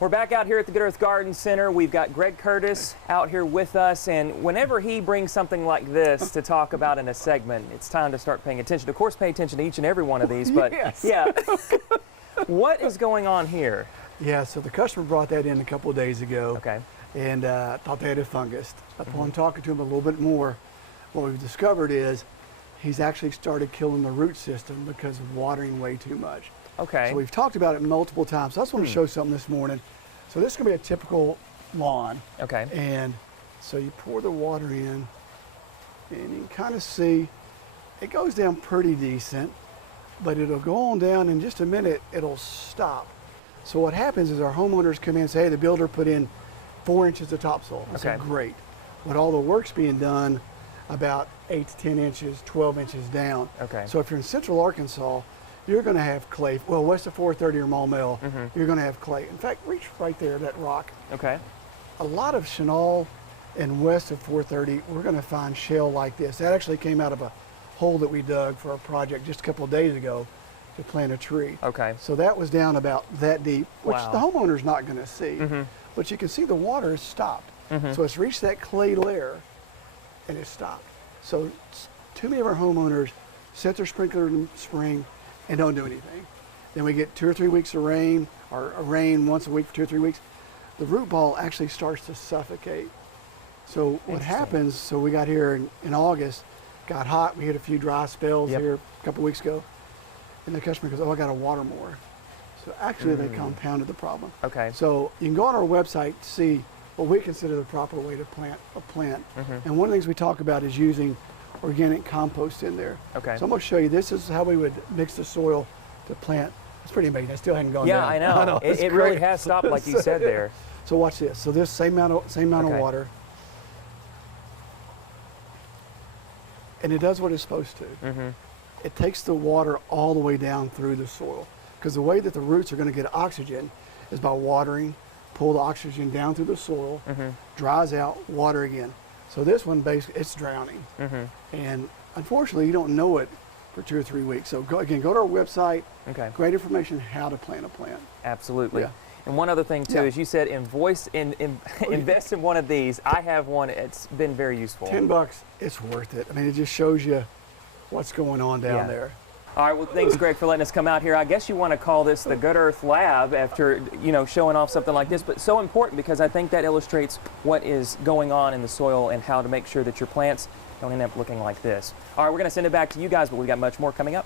We're back out here at the Good Earth Garden Center. We've got Greg Curtis out here with us, and whenever he brings something like this to talk about in a segment, it's time to start paying attention. Of course, pay attention to each and every one of these, but yes. Yeah. What is going on here? Yeah, so the customer brought that in a couple of days ago. Okay. And thought they had a fungus. Upon talking to him a little bit more, what we've discovered is he's actually started killing the root system because of watering way too much. Okay. So we've talked about it multiple times. So I just want to show something this morning. So this is going to be a typical lawn. Okay. And so you pour the water in, and you can kind of see it goes down pretty decent, but it'll go on down in just a minute, it'll stop. So what happens is our homeowners come in and say, hey, the builder put in 4 inches of topsoil. I said, great. But all the work's being done about 8 to 10 inches, 12 inches down. Okay. So if you're in central Arkansas, you're going to have clay. Well, west of 430 or Maumelle, you're going to have clay. In fact, reach right there, that rock. Okay. A lot of chenal and west of 430, we're going to find shale like this. That actually came out of a hole that we dug for a project just a couple of days ago to plant a tree. Okay. So that was down about that deep, which Wow. the homeowner's not going to see. But you can see the water has stopped. So it's reached that clay layer and it's stopped. So too many of our homeowners set their sprinkler in the spring and don't do anything. Then we get 2 or 3 weeks of rain, or a rain once a week for 2 or 3 weeks. The root ball actually starts to suffocate. So what happens, so we got here in August, got hot, we hit a few dry spells here a couple weeks ago, and the customer goes, oh, I got to water more. So actually they compounded the problem. Okay. So you can go on our website to see what we consider the proper way to plant a plant. And one of the things we talk about is using organic compost in there. Okay. So I'm going to show you, this is how we would mix the soil to plant. It's pretty amazing. I still hadn't gone down. Yeah, I know. It really has stopped, like you said there. So watch this. So this same amount of water. And it does what it's supposed to. It takes the water all the way down through the soil. Because the way that the roots are going to get oxygen is by watering, pull the oxygen down through the soil, dries out, water again. So this one, basically, it's drowning. And unfortunately, you don't know it for 2 or 3 weeks. So go to our website. Okay. Great information how to plant a plant. Absolutely. Yeah. And one other thing too is you said invest in one of these. I have one. It's been very useful. $10, it's worth it. I mean, it just shows you what's going on down there. All right, well, thanks, Greg, for letting us come out here. I guess you want to call this the Good Earth Lab after, showing off something like this, but so important because I think that illustrates what is going on in the soil and how to make sure that your plants don't end up looking like this. All right, we're going to send it back to you guys, but we've got much more coming up.